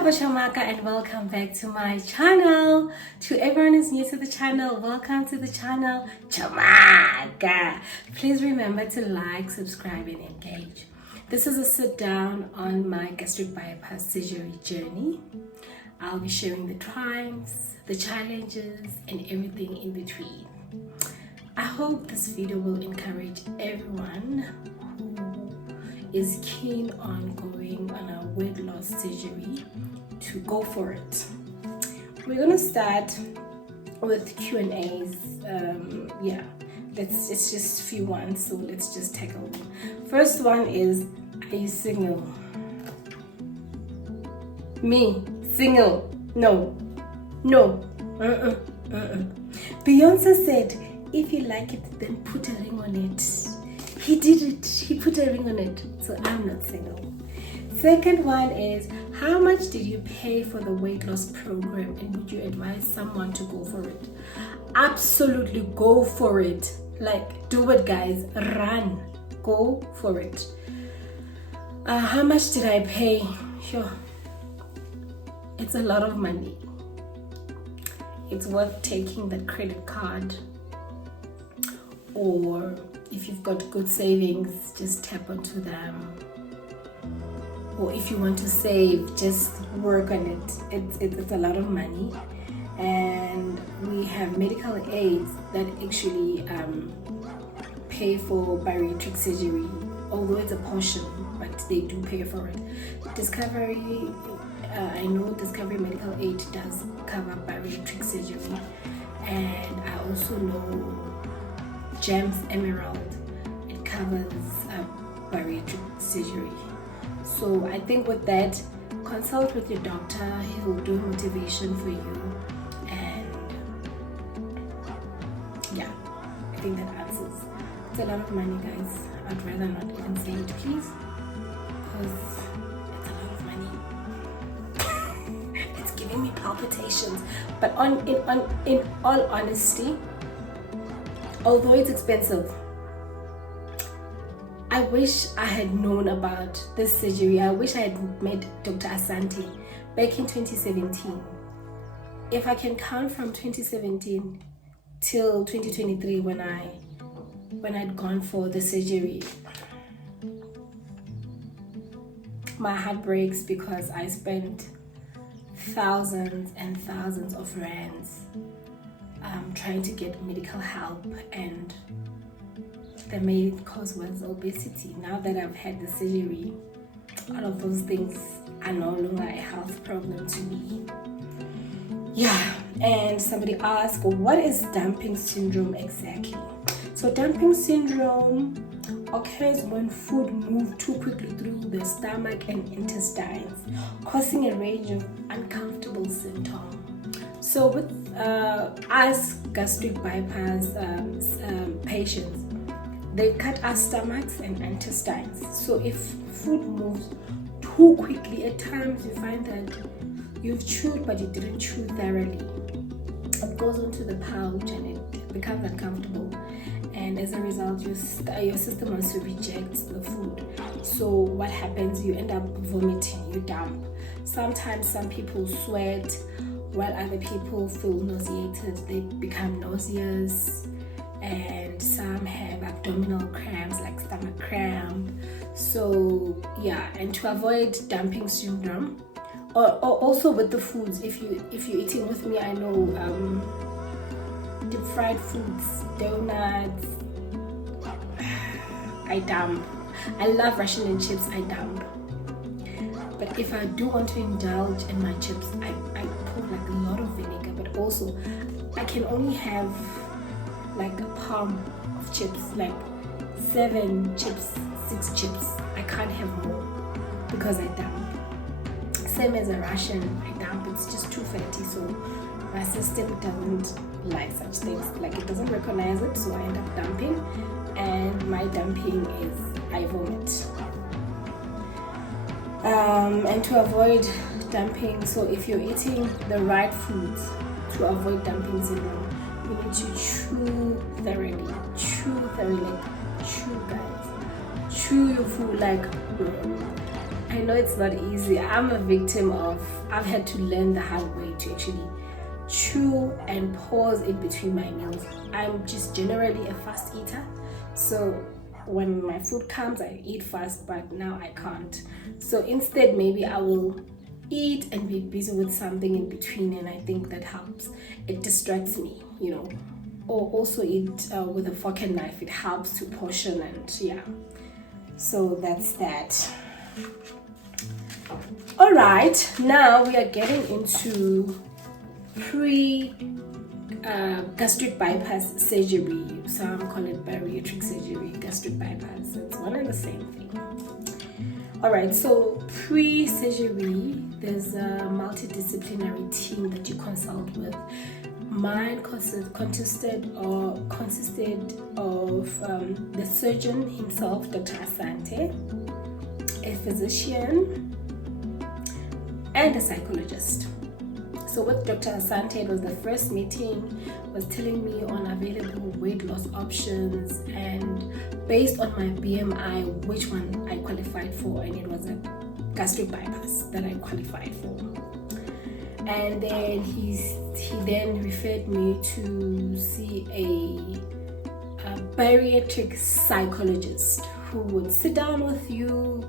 Bashamaka and welcome back to my channel. To everyone who's new to the channel, welcome to the channel, Chamaka. Please remember to like, subscribe and engage. This is a sit down on my gastric bypass surgery journey. I'll be sharing the triumphs, the challenges and everything in between. I hope this video will encourage everyone who is keen on going on a weight loss surgery to go for it. We're gonna start with Q&As. It's just few ones, so let's just tackle them. First one is, are you single? Me, single? No. Beyonce said, if you like it, then put a ring on it. He did it. He put a ring on it. So I'm not single. Second one is, how much did you pay for the weight loss program and would you advise someone to go for it? Absolutely go for it. Like, do it, guys. Run. Go for it. How much did I pay? Sure. It's a lot of money. It's worth taking the credit card, or if you've got good savings, just tap onto them. Or if you want to save, just work on it. It's a lot of money. And we have medical aids that actually pay for bariatric surgery, although it's a portion, but they do pay for it. Discovery, I know Discovery Medical Aid does cover bariatric surgery. And I also know Gems Emerald, it covers bariatric surgery. So I think with that, consult with your doctor. He will do motivation for you, and yeah, I think that answers. It's a lot of money, guys. I'd rather not even say it, please, because it's a lot of money. It's giving me palpitations. But in all honesty, although it's expensive, I wish I had known about this surgery. I wish I had met Dr. Asante back in 2017. If I can count from 2017 till 2023 when I'd gone for the surgery, my heart breaks because I spent thousands and thousands of rands trying to get medical help, and the main cause was obesity. Now that I've had the surgery, all of those things are no longer a health problem to me. Yeah, and somebody asked, what is dumping syndrome exactly? So dumping syndrome occurs when food moves too quickly through the stomach and intestines, causing a range of uncomfortable symptoms. So with us gastric bypass patients, they cut our stomachs and intestines. So if food moves too quickly, at times you find that you've chewed but you didn't chew thoroughly. It goes onto the pouch and it becomes uncomfortable. And as a result, your system wants to reject the food. So what happens? You end up vomiting, you dump. Sometimes some people sweat, while other people feel nauseated. They become nauseous. And some have abdominal cramps, like stomach cramp. So yeah, and to avoid dumping syndrome, or also with the foods, if you're eating with me, I know deep fried foods, donuts, I dump. I love Russian and chips, I dump. But if I do want to indulge in my chips, I put like a lot of vinegar. But also, I can only have like a palm of chips, like 7 chips, 6 chips. I can't have more because I dump. Same as a Russian, I dump. It's just too fatty, so my system doesn't like such things. Like, it doesn't recognize it, so I end up dumping. And my dumping is I vomit. And to avoid dumping, so if you're eating the right foods to avoid dumping syndrome, you need to chew thoroughly. Chew, guys. Chew your food. Like, I I know it's not easy. I'm a victim of, I've had to learn the hard way to actually chew and pause in between my meals. I'm just generally a fast eater, so when my food comes I eat fast, but now I can't. So instead, maybe I will eat and be busy with something in between, and I think that helps. It distracts me, you know. Or also eat with a fork and knife. It helps to portion, and yeah. So that's that. All right, now we are getting into gastric bypass surgery. Some call it bariatric surgery, gastric bypass. It's one and the same thing. All right, so pre-surgery, there's a multidisciplinary team that you consult with. Mine consisted of the surgeon himself, Dr. Asante, a physician, and a psychologist. So with Dr. Asante, it was the first meeting, was telling me on available weight loss options, and based on my BMI, which one I qualified for, and it was a gastric bypass that I qualified for. And then he then referred me to see a bariatric psychologist who would sit down with you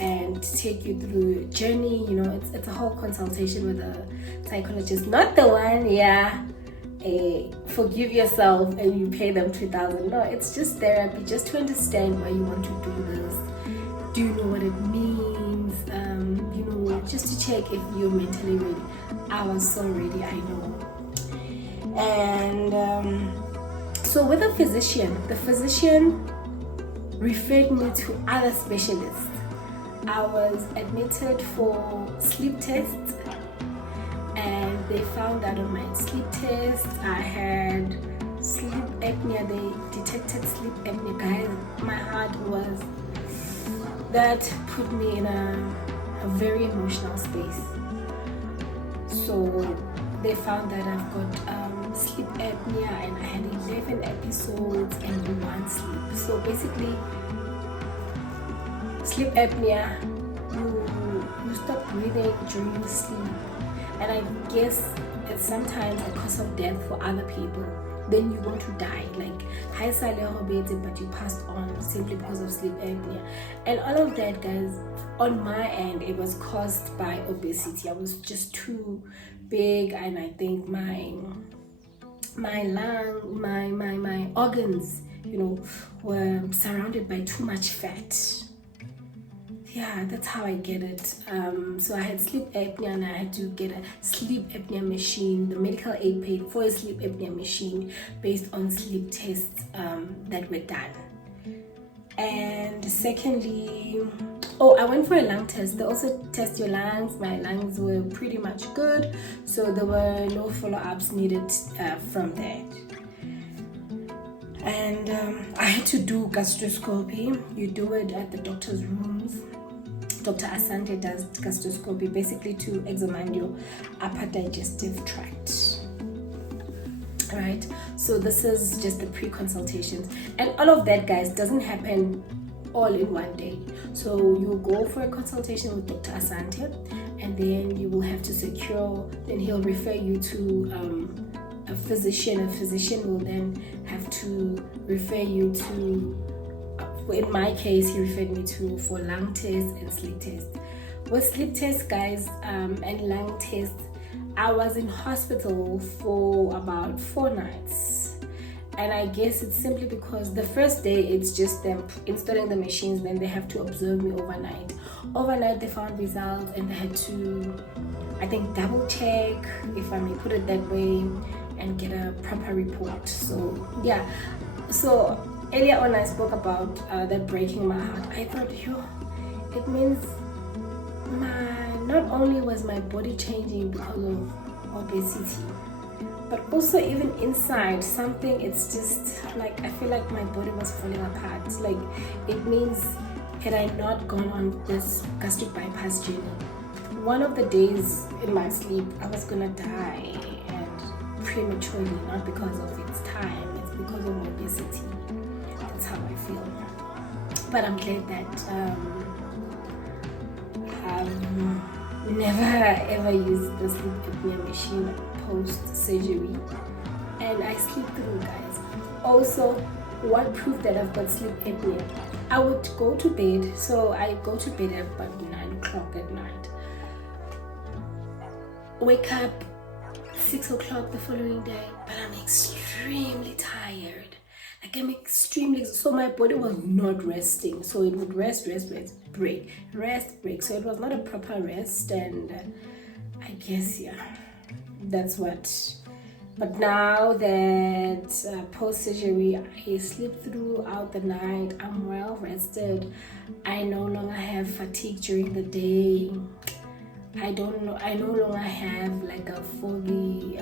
and take you through a journey. You know, it's a whole consultation with a psychologist, not the one, forgive yourself and you pay them $2,000. No, it's just therapy, just to understand why you want to do this. Do you know what it means? You know, just to check if you're mentally ready. I was so ready, I know. And so with the physician referred me to other specialists. I was admitted for sleep tests, and they found out on my sleep test I had sleep apnea. They detected sleep apnea. Guys, my heart was, that put me in a very emotional space. So they found that I've got sleep apnea, and I had 11 episodes and in one sleep. So basically, sleep apnea, you stop breathing during sleep, and I guess it's sometimes a cause of death for other people. Then you want to die, like high but you passed on simply because of sleep apnea. And all of that, guys, on my end, it was caused by obesity. I was just too big, and I think my organs, you know, were surrounded by too much fat. Yeah, that's how I get it. So I had sleep apnea, and I had to get a sleep apnea machine. The medical aid paid for a sleep apnea machine based on sleep tests that were done. And secondly, I went for a lung test. They also test your lungs. My lungs were pretty much good, so there were no follow-ups needed from that. And I had to do gastroscopy. You do it at the doctor's rooms. Dr. Asante does gastroscopy, basically to examine your upper digestive tract. Right, so this is just the pre-consultations, and all of that, guys, doesn't happen all in one day. So you go for a consultation with Dr. Asante, and then you will have to secure, then he'll refer you to a physician. A physician will then have to refer you to, in my case, he referred me to for lung tests and sleep tests. With sleep tests, guys, and lung tests, I was in hospital for about 4 nights. And I guess it's simply because the first day it's just them installing the machines, then they have to observe me overnight. Overnight they found results, and they had to, I think, double check, if I may put it that way, and get a proper report. So yeah, so earlier on I spoke about that breaking my heart. I thought, it means not only was my body changing because of obesity, but also even inside something, it's just like, I feel like my body was falling apart. Like, it means, had I not gone on this gastric bypass journey, one of the days in my sleep I was gonna die, and prematurely, not because of its time, it's because of obesity. That's how I feel. But I'm glad that I've never ever used the sleep apnea machine post surgery, and I sleep through, guys. Also, what proved that I've got sleep apnea? I would go to bed, so I go to bed at about 9 o'clock at night. Wake up 6 o'clock the following day, but I'm extremely tired. Like I'm extremely, so my body was not resting. So it would rest, break. So it was not a proper rest, and I guess, yeah, that's what. But now that post-surgery, I sleep throughout the night. I'm well rested. I no longer have fatigue during the day. I no longer have like a foggy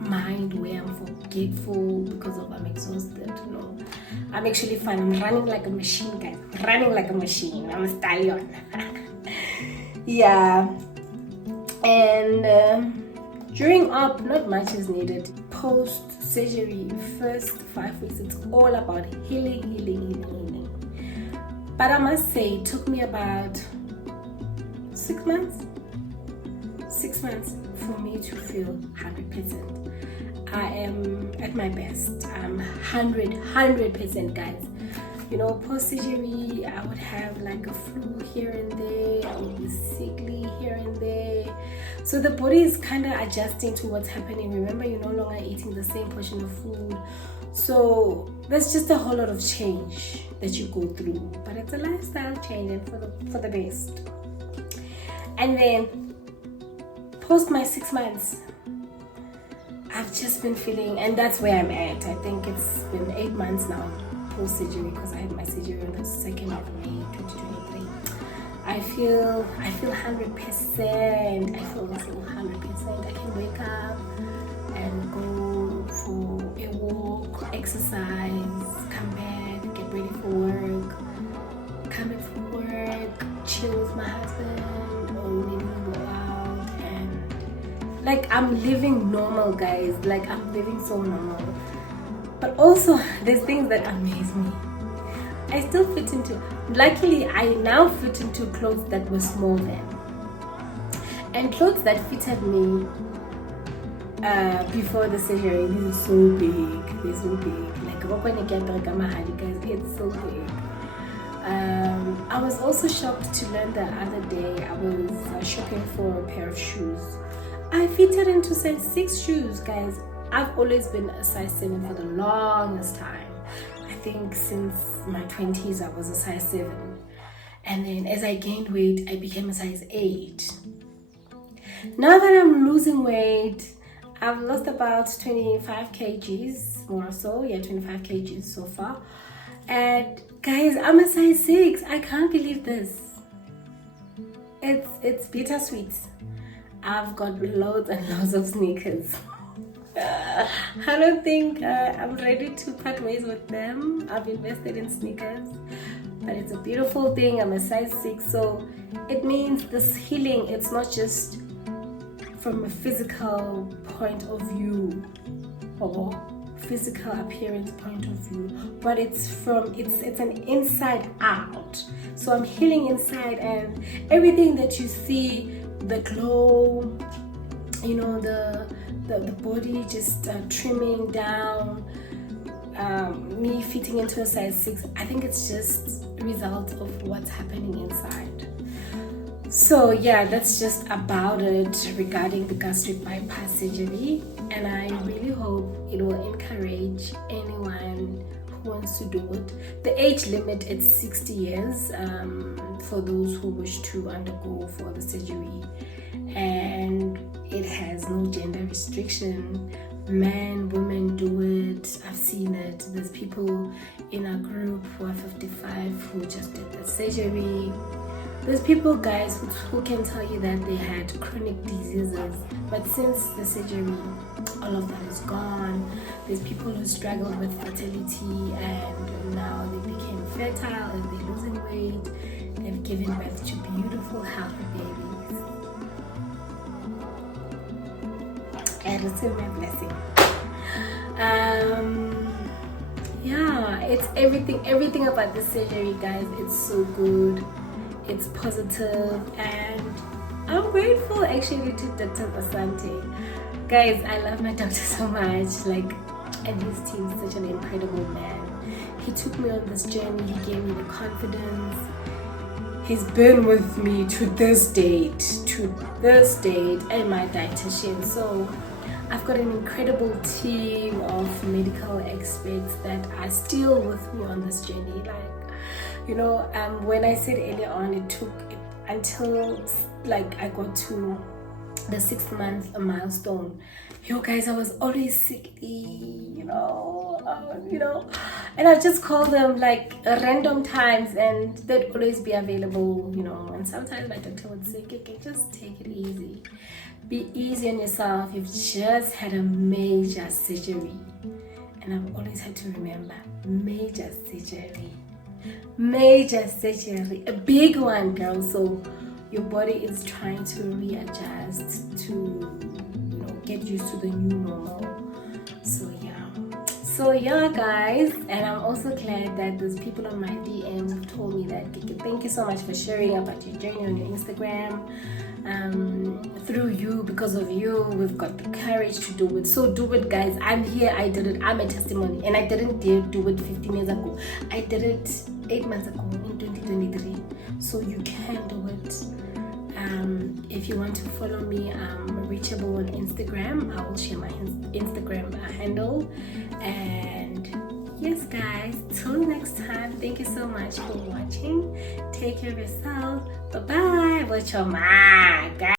mind where I'm forgetful because of I'm exhausted. No, I'm actually fine. I'm running like a machine, guys. Running like a machine. I'm a stallion. Yeah. And during op, not much is needed. Post surgery, first 5 weeks, it's all about healing. But I must say, it took me about 6 months. 6 months for me to feel 100%. I am at my best. I'm 100%, guys. You know, post surgery, I would have like a flu here and there. I would be sickly here and there. So the body is kind of adjusting to what's happening. Remember, you're no longer eating the same portion of food. So there's just a whole lot of change that you go through. But it's a lifestyle change, and for the best. And then post my 6 months, I've just been feeling, and that's where I'm at. I think it's been 8 months now post surgery, because I had my surgery on the 2nd of May 2023. I feel 100%. I feel 100%. I can wake up and go for a walk, exercise, come back, get ready for work, come back from work, chill with my husband, or maybe go out, and like I'm living normal, guys. Like I'm living so normal. But also, there's things that amaze me. I still fit into, luckily I now fit into clothes that were small then. And clothes that fitted me before the surgery, these are so big. They're so big. Like when you get like guys, it's so big. I was also shocked to learn the other day, I was shopping for a pair of shoes. I fitted into size 6 shoes, guys. I've always been a size 7 for the longest time. I think since my 20s I was a size 7. And then as I gained weight, I became a size 8. Now that I'm losing weight, I've lost about 25 kgs, more so. Yeah, 25 kgs so far. And guys, I'm a size 6. I can't believe this. It's bittersweet. I've got loads and loads of sneakers. I don't think I'm ready to part ways with them. I've invested in sneakers, but it's a beautiful thing. I'm a size 6, so it means this healing, it's not just from a physical point of view or physical appearance point of view, but it's an inside out. So I'm healing inside, and everything that you see, the glow, you know, the body just trimming down, me fitting into a size 6, I think it's just a result of what's happening inside. So yeah, that's just about it regarding the gastric bypass surgery, and I really hope it will encourage anyone who wants to do it. The age limit is 60 years for those who wish to undergo for the surgery, and it has no gender restriction. Men, women do it. I've seen it. There's people in our group who are 55 who just did the surgery. There's people, guys, who can tell you that they had chronic diseases, but since the surgery, all of that is gone. There's people who struggled with fertility, and now they became fertile and they're losing weight. They've given birth to beautiful, healthy babies. And receive my blessing. Yeah, it's everything about the surgery, guys. It's so good. it's positive, and I'm grateful actually to Dr. Asante. Guys, I love my doctor so much, like, and his team is such an incredible man. He took me on this journey, he gave me the confidence. He's been with me to this date, and my dietitian. So I've got an incredible team of medical experts that are still with me on this journey. Like, when I said earlier on, it took until like I got to the 6th month milestone. Yo guys, I was always sickly, and I just call them like random times, and they'd always be available, and sometimes my doctor would say, okay, just take it easy, be easy on yourself, you've just had a major surgery. And I've always had to remember, major surgery, a big one, girl. So your body is trying to readjust to get used to the new normal. So yeah guys, and I'm also glad that those people on my DM have told me that thank you so much for sharing about your journey on your Instagram. Through you, because of you, we've got the courage to do it. So do it, guys. I'm here, I did it, I'm a testimony, and I didn't dare do it 15 years ago. I did it 8 months ago in 2023. So you can do it. If you want to follow me, I'm reachable on Instagram. I will share my Instagram handle. And yes guys, till next time, thank you so much for watching. Take care of yourself. Bye bye. Watch your mind, guys.